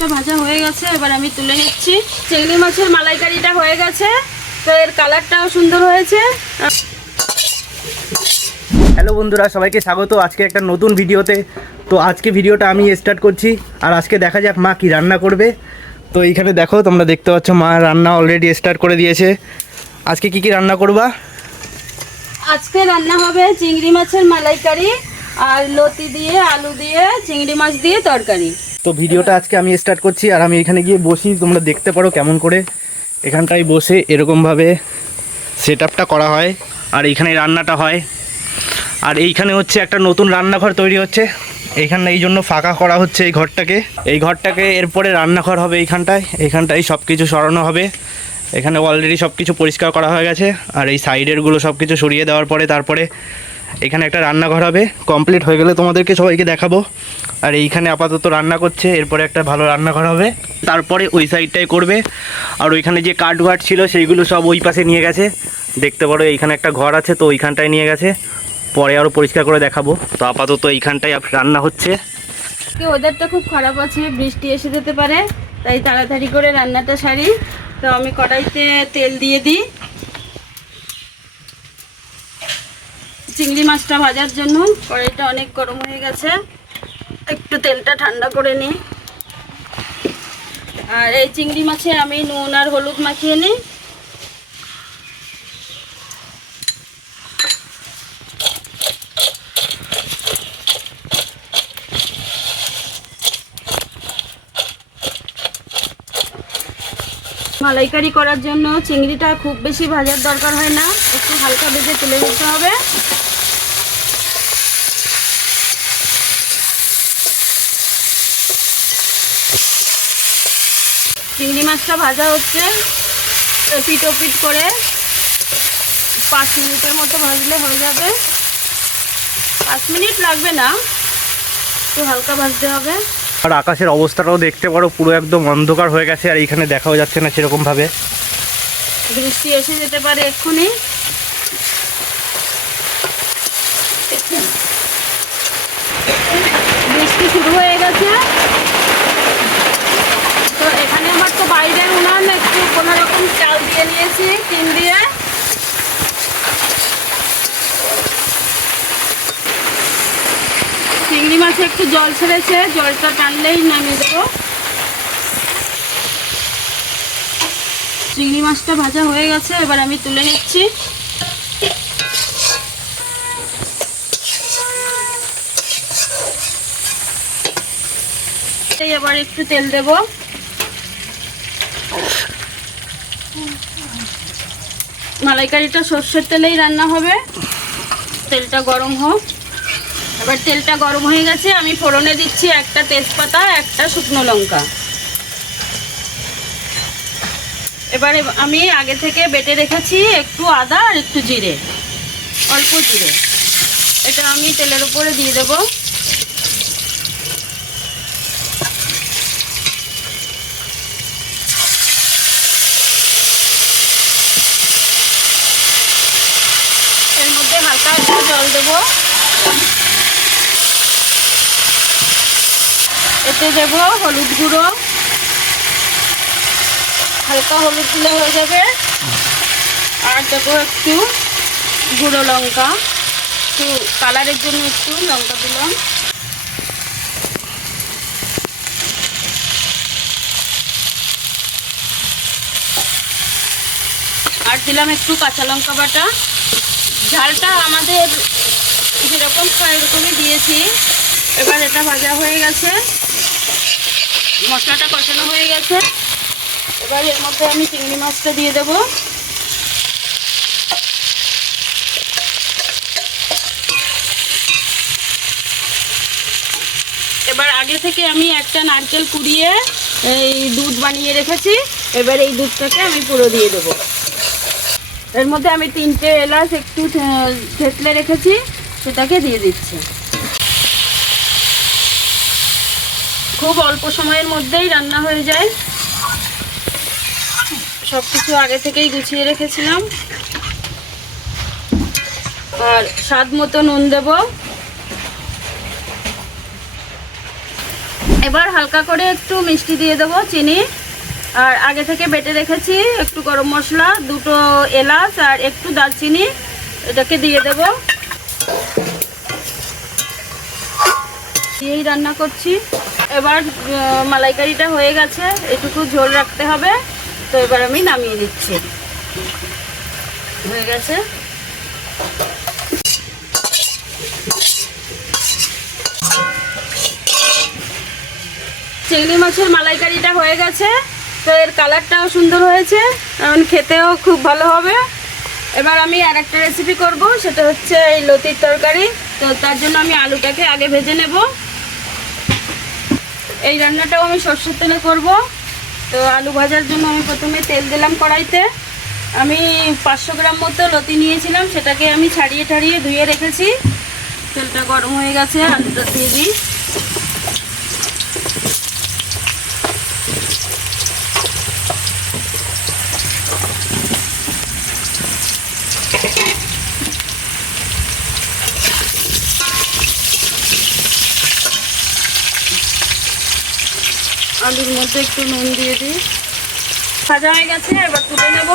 মাছটা ভাজা হয়ে গেছে এবার আমি তুলে নিচ্ছি। চিংড়ি মাছের মালাইকারিটা হয়ে গেছে তো এর কালারটাও সুন্দর হয়েছে। হ্যালো বন্ধুরা সবাইকে স্বাগত। আজকে একটা নতুন ভিডিওতে। তো আজকে ভিডিওটা আমি স্টার্ট করছি আর আজকে দেখা যাক মা কি রান্না করবে। তো এইখানে দেখো তোমরা দেখতে পাচ্ছ মা রান্না অলরেডি স্টার্ট করে দিয়েছে। আজকে কি কি রান্না করবা? আজকে রান্না হবে চিংড়ি মাছের মালাইকারি আর লতি দিয়ে আলু দিয়ে চিংড়ি মাছ দিয়ে তরকারি। তো ভিডিওটা আজকে আমি স্টার্ট করছি আর আমি এখানে গিয়ে বসি, তোমরা দেখতে পারো কেমন করে। এখানটায় বসে এরকমভাবে সেট আপটা করা হয় আর এইখানে রান্নাটা হয়। আর এইখানে হচ্ছে একটা নতুন রান্নাঘর তৈরি হচ্ছে। এইখানে এই জন্য ফাঁকা করা হচ্ছে এই ঘরটাকে। এই ঘরটাকে এরপরে রান্নাঘর হবে এইখানটায়। এইখানটায় সব কিছু সরানো হবে। এখানে অলরেডি সব কিছু পরিষ্কার করা হয়ে গেছে। আর এই সাইডেরগুলো সব কিছু সরিয়ে দেওয়ার পরে তারপরে এখানে একটা রান্নাঘর হবে। কমপ্লিট হয়ে গেলে তোমাদেরকে সবাইকে দেখাবো। আর এইখানে আপাতত রান্না করছে, এরপরে একটা ভালো রান্নাঘর হবে। তারপরে ওই সাইডটাই করবে। আর ওইখানে যে কাঠ ঘাট ছিল, সেইগুলো সব ওই পাশে নিয়ে গেছে। দেখতে পারো, এইখানে একটা ঘর আছে, তো ওইখানটায় নিয়ে গেছে। পরে আরও পরিষ্কার করে দেখাবো। তো আপাতত এইখানটায় রান্না হচ্ছে। ওয়েদারটা খুব খারাপ আছে, বৃষ্টি এসে যেতে পারে, তাই তাড়াতাড়ি করে রান্নাটা সারি। তো আমি কড়াইতে তেল দিয়ে দিই। চিংড়ি মাছটা ভাজার জন্য, কড়াইটা অনেক গরম হয়ে গেছে। একটু তেলটা ঠান্ডা করে নিই আর এই চিংড়ি মাছে আমি নুন আর হলুদ মাখিয়ে নিই মালাইকারি করার জন্য চিংড়িটা খুব বেশি ভাজার দরকার হয় না, একটু হালকা ভেজে তুলে নিতে হবে। চিংড়ি মাছটা ভাজা হচ্ছে। পিট ও পিট করে পাঁচ মিনিটের মতো ভাজলে হয়ে যাবে। পাঁচ মিনিট লাগবে না একটু হালকা ভাজতে হবে। আর আকাশের অবস্থাটাও দেখতে পারো পুরো একদম অন্ধকার হয়ে গেছে আর এইখানে দেখাও যাচ্ছে না সেরকমভাবে। বৃষ্টি এসে যেতে পারে এক্ষুনি। বৃষ্টি শুরু হয়ে গেছে। এখানে আমার তো উনান একটু কোনো রকম চাল দিয়ে নিয়েছি টিন দিয়ে। চিংড়ি মাছে একটু জল ছেড়েছে, জলটা টানলেই নামিয়ে দেবো। চিংড়ি মাছটা ভাজা হয়ে গেছে, এবার আমি তুলে নিচ্ছি। এই এবার একটু তেল দেব। মালাইকারিটা সর্ষের তেলেই রান্না হবে। তেলটা গরম হোক। এবার তেলটা গরম হয়ে গেছে, আমি ফোড়নে দিচ্ছি একটা তেজপাতা, একটা শুকনো লঙ্কা। এবারে আমি আগে থেকে বেটে রেখেছি একটু আদা আর একটু জিরে, অল্প জিরে। এটা আমি তেলের উপরে দিয়ে দেব এর মধ্যে হালকা একটু জল দেব। এতে দেব হলুদ গুঁড়ো। হালকা হলুদ দিলে হয়ে যাবে। আর দেবো একটু গুঁড়ো লঙ্কা। একটু কালারের জন্য একটু লঙ্কা দিলাম। আর দিলাম একটু কাঁচা লঙ্কা বাটা। ঝালটা আমাদের যেরকম খায় এরকমই দিয়েছি। এবার এটা ভাজা হয়ে গেছে। মশলাটা কষানো হয়ে গেছে। এবার এর মধ্যে আমি চিংড়ি মাছটা দিয়ে দেবো। এবার আগে থেকে আমি একটা নারকেল কুড়িয়ে এই দুধ বানিয়ে রেখেছি। এবার এই দুধটাকে আমি পুরো দিয়ে দেবো। এর মধ্যে আমি তিনটে এলাচ একটু থেতলে রেখেছি। সেটাকে দিয়ে দিচ্ছি। খুব অল্প সময়ের মধ্যেই রান্না হয়ে যায়। সব কিছু আগে থেকেই গুছিয়ে রেখেছিলাম। আর স্বাদ মতো নুন দেব। এবার হালকা করে একটু মিষ্টি দিয়ে দেবো, চিনি। আর আগে থেকে বেটে রেখেছি একটু গরম মশলা, দুটো এলাচ আর একটু দারচিনি। এটাকে দিয়ে দেবো। দিয়েই রান্না করছি। এবার মালাইকারিটা হয়ে গেছে। এটুকু ঝোল রাখতে হবে। তো এবার আমি নামিয়ে দিচ্ছি হয়ে গেছে। চিংড়ি মাছের মালাইকারিটা হয়ে গেছে। তো এর কালারটাও সুন্দর হয়েছে। এখন খেতেও খুব ভালো হবে। এবার আমি আর একটা রেসিপি করব, সেটা হচ্ছে এই লতির তরকারি। তো তার জন্য আমি আলুটাকে আগে ভেজে নেব। এই রান্নাটাও আমি সর্ষের তেলে করব। তো আলু ভাজার জন্য আমি প্রথমে তেল দিলাম কড়াইতে। আমি পাঁচশো গ্রাম মতো লতি নিয়েছিলাম, সেটাকে আমি ছাড়িয়ে ছাড়িয়ে ধুয়ে রেখেছি। তেলটা গরম হয়ে গেছে, আলুটা দিয়ে দিই। আলুর মধ্যে একটু নুন দিয়ে দিই। ভাজা হয়ে গেছে, এবার তুলে নেব।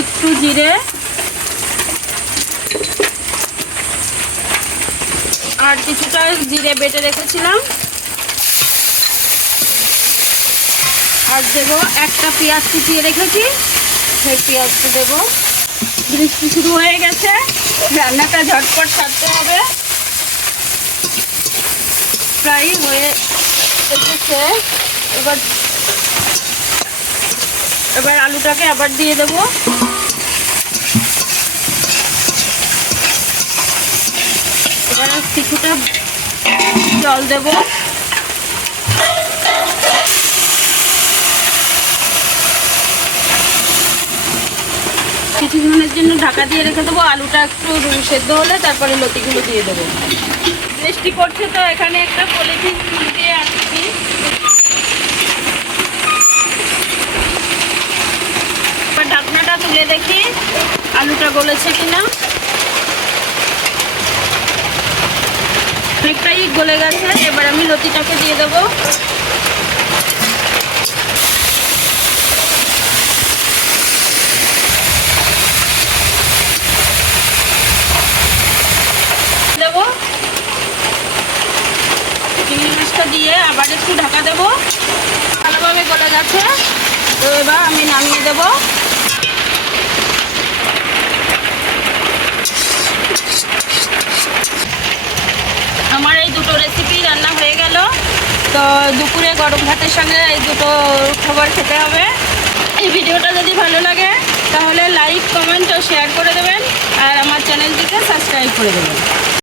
একটু জিরে। আর কিছুটা জিরে বেটে রেখেছিলাম। আর দেবো একটা পেঁয়াজ কুচিয়ে রেখেছি, সেই পেঁয়াজটা দেবো। বৃষ্টি শুরু হয়ে গেছে। রান্নাটা ঝটপট সারতে হবে। প্রায় হয়ে এসেছে। এবার এবার আলুটাকে আবার দিয়ে দেব। এবার কিছুটা জল দেব। কিছুক্ষণের জন্য ঢাকা দিয়ে রেখে দেবো। আলুটা একটু সেদ্ধ হলে তারপরে লতিগুলো দিয়ে দেবো। বৃষ্টি পড়ছে তো এখানে একটা পলিথিন দিয়ে আসছি ঢাকনাটা তুলে দেখি আলুটা গলেছে কিনা। অনেকটাই গলে গেছে, এবার আমি লতিটাকে দিয়ে দেবো চিংড়ি মাছটা দিয়ে আবার একটু ঢাকা দেবো। ভালোভাবে গলে গেছে। তো এবার আমি নামিয়ে দেবো। আমার এই দুটো রেসিপি রান্না হয়ে গেল। তো দুপুরে গরম ভাতের সঙ্গে এই দুটো খাবার খেতে হবে। এই ভিডিওটা যদি ভালো লাগে, তাহলে লাইক কমেন্ট ও শেয়ার করে দেবেন। আর আমার চ্যানেলটিকে সাবস্ক্রাইব করে দেবেন।